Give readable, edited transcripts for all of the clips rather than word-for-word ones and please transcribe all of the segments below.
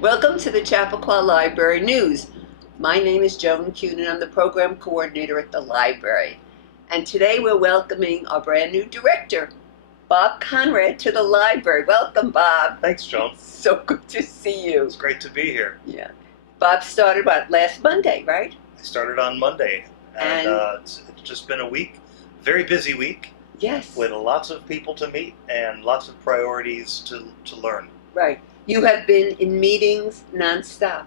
Welcome to the Chappaqua Library News. My name is Joan Kuhn and I'm the program coordinator at the library. And today we're welcoming our brand new director, Bob Conrad, to the library. Welcome, Bob. Thanks, Joan. So good to see you. It's great to be here. Yeah. Bob started, last Monday, right? I started on Monday, and it's just been a week, very busy week, Yes. with lots of people to meet and lots of priorities to learn. Right. You have been in meetings nonstop,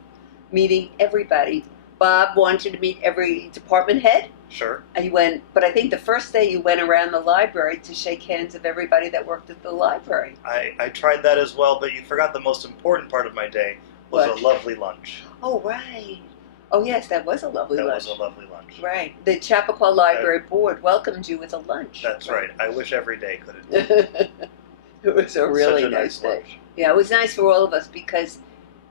meeting everybody. Bob wanted to meet every department head. Sure. And you went, but I think the first day you went around the library to shake hands of everybody that worked at the library. I tried that as well, but you forgot the most important part of my day was What? a lovely lunch. Oh, right. Oh, yes, that was a lovely lunch. That was a lovely lunch. Right. The Chappaqua Library Board welcomed you with a lunch. That's right. I wish every day could have been It was a really such a nice day. lunch. Yeah, it was nice for all of us because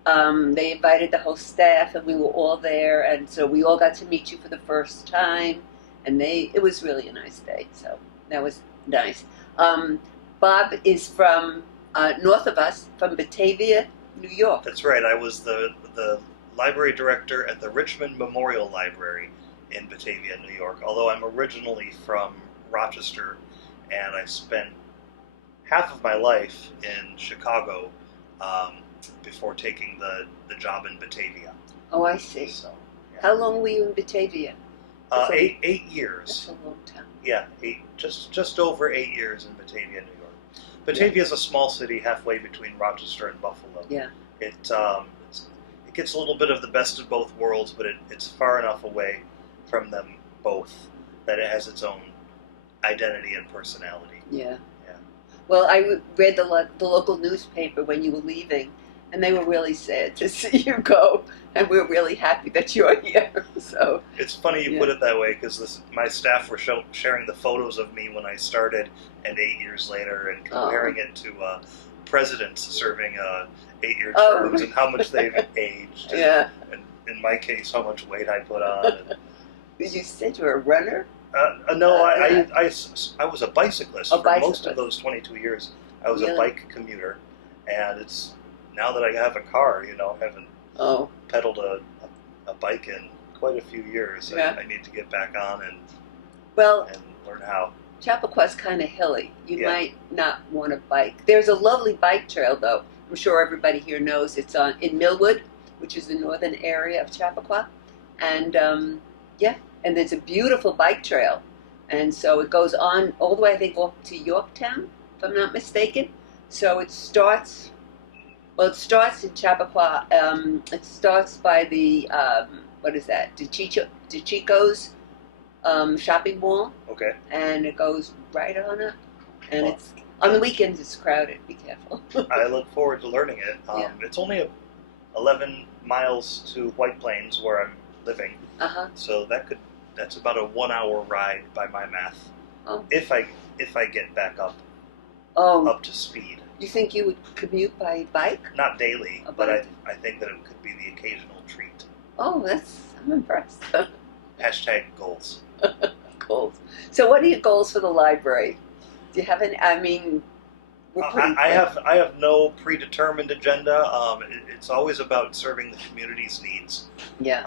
they invited the whole staff and we were all there, and so we all got to meet you for the first time, and it was really a nice day, so that was nice. Bob is from north of us, from Batavia, New York. That's right. I was the library director at the Richmond Memorial Library in Batavia, New York, although I'm originally from Rochester, and I spent half of my life in Chicago before taking the job in Batavia. Oh, I see. So, yeah. How long were you in Batavia? Eight years. That's a long time. Yeah, just over 8 years in Batavia, New York. Batavia is a small city halfway between Rochester and Buffalo. Yeah. It gets a little bit of the best of both worlds, but it's far enough away from them both that it has its own identity and personality. Yeah. Yeah. Well, I read the local newspaper when you were leaving, and they were really sad to see you go, and we're really happy that you're here. So It's funny you put it that way because my staff were sharing the photos of me when I started and 8 years later, and comparing it to presidents serving 8-year terms and how much they've aged. Yeah. And in my case, how much weight I put on. Did you say you were a runner? No, I was a bicyclist for bicyclist. most of those 22 years. I was Really? a bike commuter, and it's now that I have a car, I haven't pedaled a bike in quite a few years. Yeah. I need to get back on and learn how. Chappaqua kind of hilly. You might not want to bike. There's a lovely bike trail, though. I'm sure everybody here knows it's in Millwood, which is the northern area of Chappaqua, and and there's a beautiful bike trail, and so it goes on all the way, I think, off to Yorktown, if I'm not mistaken. So it starts. Well, it starts in Chappaqua. It starts by the what is that? DeChico's shopping mall. Okay. And it goes right on up. And it's on the weekends. It's crowded. Be careful. I look forward to learning it. It's only 11 miles to White Plains, where I'm living. So that's about a 1-hour ride by my math. Oh. If I get back up to speed. You think you would commute by bike? Not daily, but I think that it could be the occasional treat. Oh, I'm impressed. Hashtag goals. Goals. So what are your goals for the library? Do you have any? I mean, I have no predetermined agenda. It's always about serving the community's needs. Yeah.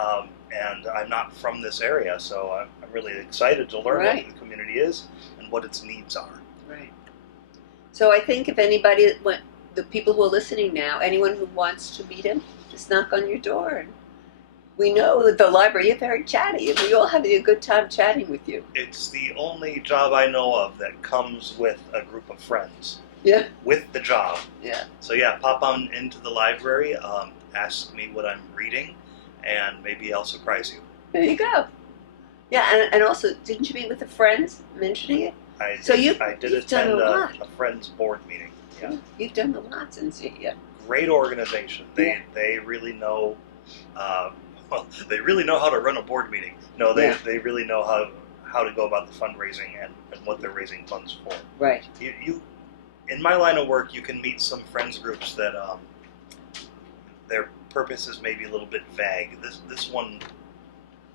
And I'm not from this area, so I'm really excited to learn what the community is and what its needs are. Right. So I think if anybody, the people who are listening now, anyone who wants to meet him, just knock on your door. And we know that the library, you're very chatty, and we all have a good time chatting with you. It's the only job I know of that comes with a group of friends. Yeah. With the job. Yeah. So yeah, pop on into the library, ask me what I'm reading, and maybe I'll surprise you. There you go. Yeah, and also, didn't you meet with the friends mentioning it? I did you've done attend a friend's board meeting. Yeah. You've done a lot since you. Yeah. Great organization. They really know. They really know how to run a board meeting. No, they really know how to go about the fundraising and what they're raising funds for. Right. You in my line of work, you can meet some friends groups that their purpose is maybe a little bit vague. This one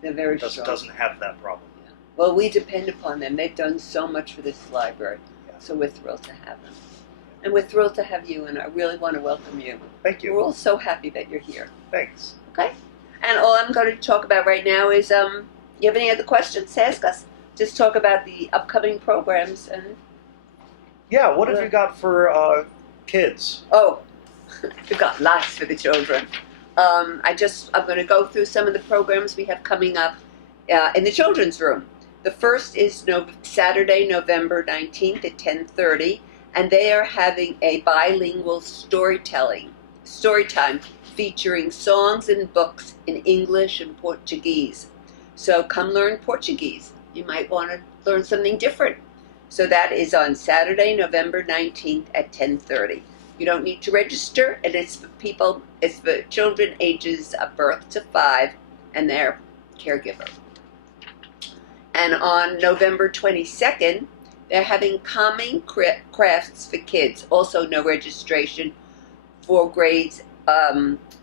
They're very strong. doesn't have that problem. Yeah. Well, we depend upon them. They've done so much for this library, so we're thrilled to have them. And we're thrilled to have you, and I really want to welcome you. Thank We're you. all so happy that you're here. Thanks. Okay? And all I'm going to talk about right now is, you have any other questions? Ask us. Just talk about the upcoming programs and... Yeah, what have you got for kids? Oh, we've got lots for the children. I'm going to go through some of the programs we have coming up in the children's room. The first is Saturday, November 19th at 10:30, and they are having a bilingual storytime featuring songs and books in English and Portuguese. So come learn Portuguese. You might want to learn something different. So that is on Saturday, November 19th at 10:30. You don't need to register, and it's for children ages of birth to 5 and their caregiver. And on November 22nd, they're having calming crafts for kids. Also no registration for grades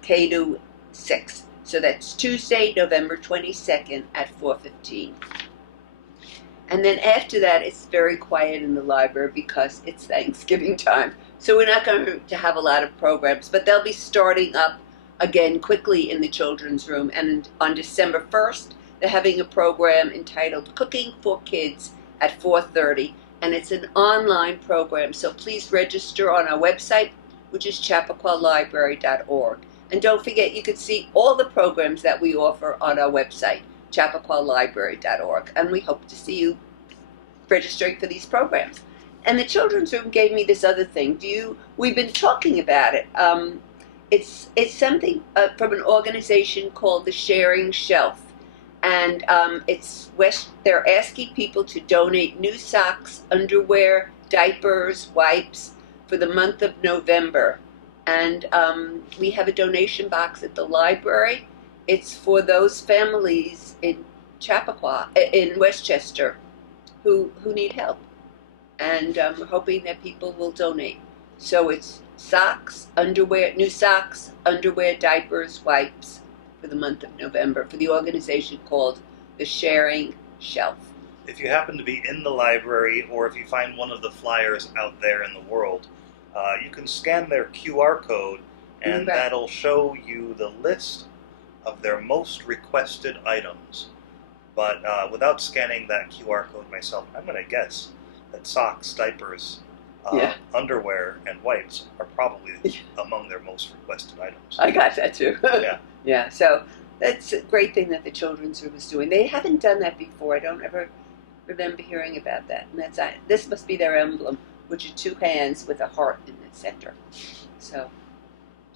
K to 6. So that's Tuesday, November 22nd at 4:15. And then after that, it's very quiet in the library because it's Thanksgiving time. So we're not going to have a lot of programs, but they'll be starting up again quickly in the children's room. And on December 1st, they're having a program entitled Cooking for Kids at 4:30. And it's an online program, so please register on our website, which is chappaqua.library.org. And don't forget, you can see all the programs that we offer on our website, chappaqua.library.org. And we hope to see you registering for these programs. And the children's room gave me this other thing. We've been talking about it. It's something from an organization called the Sharing Shelf. And they're asking people to donate new socks, underwear, diapers, wipes for the month of November. And we have a donation box at the library. It's for those families in Chappaqua, in Westchester, who need help. And we're hoping that people will donate. So it's socks, underwear, new socks, underwear, diapers, wipes for the month of November for the organization called the Sharing Shelf. If you happen to be in the library, or if you find one of the flyers out there in the world, you can scan their QR code, and Right. that'll show you the list of their most requested items. But without scanning that QR code myself, I'm going to guess that socks, diapers, underwear, and wipes are probably among their most requested items. I got that too. Yeah. Yeah, so that's a great thing that the children's room is doing. They haven't done that before. I don't ever remember hearing about that. And this must be their emblem, which are 2 hands with a heart in the center. So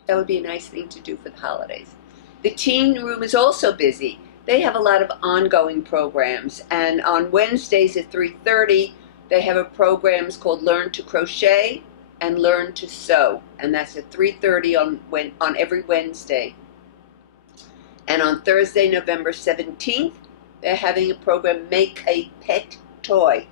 that would be a nice thing to do for the holidays. The teen room is also busy. They have a lot of ongoing programs. And on Wednesdays at 3:30, they have a programs called Learn to Crochet and Learn to Sew. And that's at 3:30 on every Wednesday. And on Thursday, November 17th, they're having a program, Make a Pet Toy.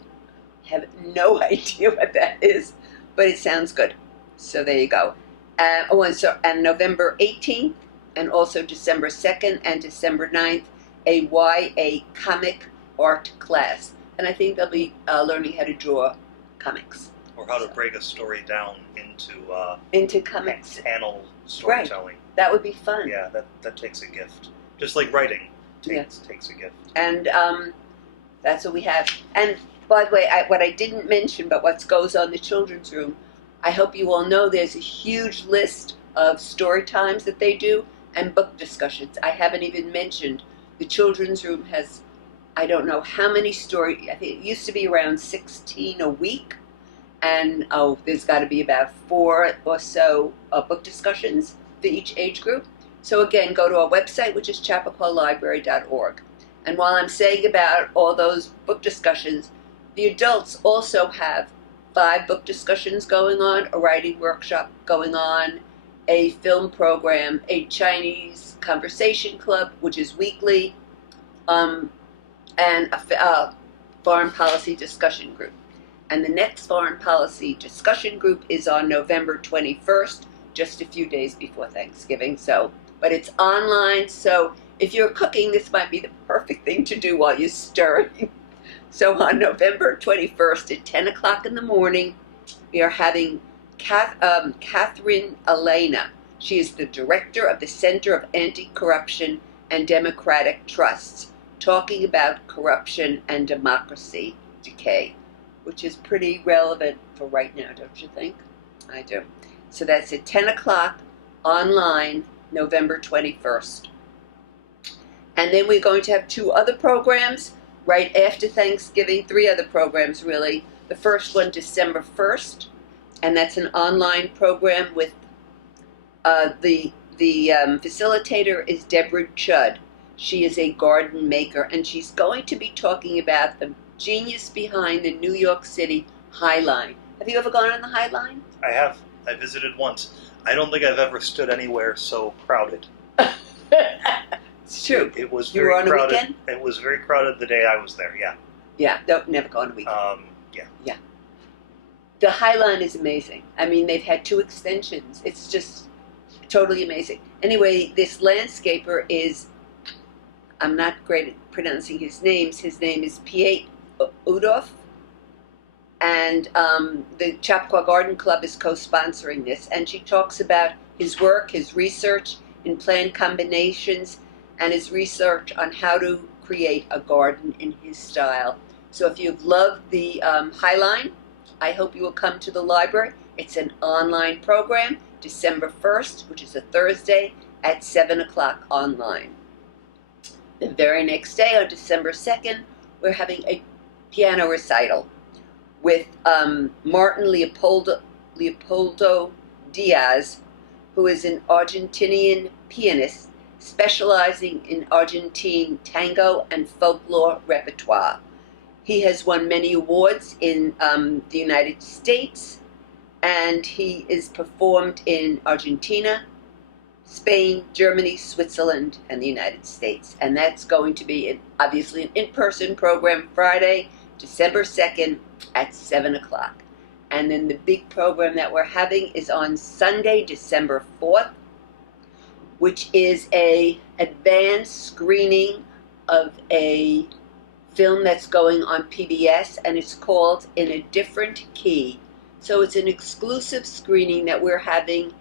I have no idea what that is, but it sounds good. So there you go. And November 18th, and also December 2nd and December 9th, a YA comic art class. And I think they'll be learning how to draw comics. Or how to break a story down into comics. panel storytelling. Right. That would be fun. Yeah, that takes a gift. Just like writing takes a gift. And that's what we have. And by the way, what I didn't mention, but what goes on in the children's room, I hope you all know there's a huge list of story times that they do and book discussions. I haven't even mentioned the children's room has, I don't know how many stories. I think it used to be around 16 a week. And there's got to be about 4 or so book discussions for each age group. So again, go to our website, which is chappaqua.library.org. And while I'm saying about all those book discussions, the adults also have 5 book discussions going on, a writing workshop going on, a film program, a Chinese conversation club, which is weekly, and a foreign policy discussion group. And the next foreign policy discussion group is on November 21st, just a few days before Thanksgiving. But it's online, so if you're cooking, this might be the perfect thing to do while you're stirring. So on November 21st at 10 o'clock in the morning, we are having Catherine Elena. She is the director of the Center of Anti-Corruption and Democratic Trusts, talking about corruption and democracy decay, which is pretty relevant for right now, don't you think? I do. So that's at 10 o'clock online, November 21st. And then we're going to have 2 other programs right after Thanksgiving, 3 other programs really. The first one, December 1st, and that's an online program with the facilitator is Deborah Chudd. She is a garden maker, and she's going to be talking about the genius behind the New York City High Line. Have you ever gone on the High Line? I have. I visited once. I don't think I've ever stood anywhere so crowded. It's true. It was You very were on a crowded. weekend? It was very crowded the day I was there. Yeah. Yeah, no, never go on a weekend. Yeah. The High Line is amazing. I mean, they've had 2 extensions. It's just totally amazing. Anyway, this landscaper is, I'm not great at pronouncing his names. His name is Piet Udoff. And the Chappaqua Garden Club is co-sponsoring this. And she talks about his work, his research in plant combinations, and his research on how to create a garden in his style. So if you've loved the High Line, I hope you will come to the library. It's an online program, December 1st, which is a Thursday, at 7 o'clock online. The very next day, on December 2nd, we're having a piano recital with Martin Leopoldo Diaz, who is an Argentinian pianist specializing in Argentine tango and folklore repertoire. He has won many awards in the United States, and he is performed in Argentina, Spain, Germany, Switzerland, and the United States. And that's going to be obviously an in-person program Friday, December 2nd at 7 o'clock. And then the big program that we're having is on Sunday, December 4th, which is a advanced screening of a film that's going on PBS, and it's called In a Different Key. So it's an exclusive screening that we're having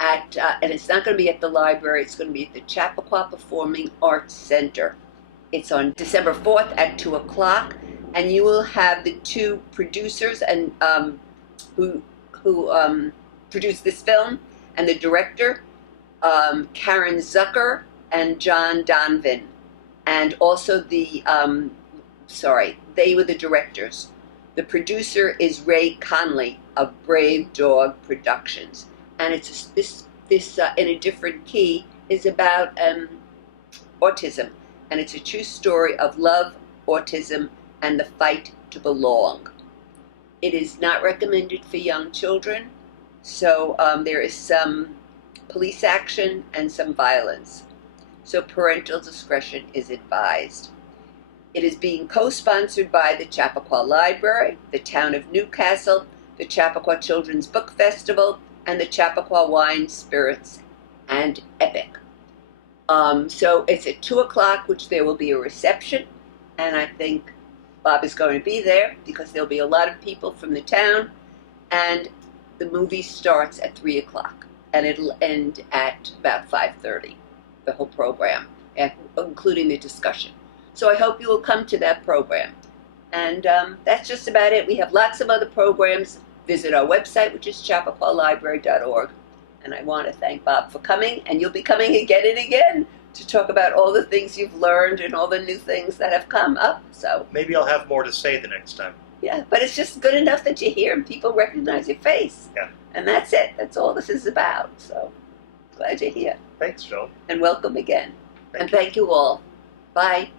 at, and it's not going to be at the library, it's going to be at the Chappaqua Performing Arts Center. It's on December 4th at 2 o'clock, and you will have the 2 producers and who produced this film, and the director, Karen Zucker and John Donvan, and also the they were the directors. The producer is Ray Conley of Brave Dog Productions, and it's this In a Different Key is about autism, and it's a true story of love, autism, and the fight to belong. It is not recommended for young children, so there is some police action and some violence. So parental discretion is advised. It is being co-sponsored by the Chappaqua Library, the Town of Newcastle, the Chappaqua Children's Book Festival, and the Chappaqua Wine, Spirits, and Epic. So it's at 2 o'clock, which there will be a reception, and I think Bob is going to be there because there'll be a lot of people from the town, and the movie starts at 3 o'clock, and it'll end at about 5:30, the whole program, including the discussion. So I hope you will come to that program. And that's just about it. We have lots of other programs. Visit our website, which is chappaqua.library.org. And I want to thank Bob for coming, and you'll be coming again and again to talk about all the things you've learned and all the new things that have come up. So maybe I'll have more to say the next time. Yeah, but it's just good enough that you're here and people recognize your face. Yeah. And that's it. That's all this is about. So glad you're here. Thanks, Joe. And welcome again. And thank you all. Bye.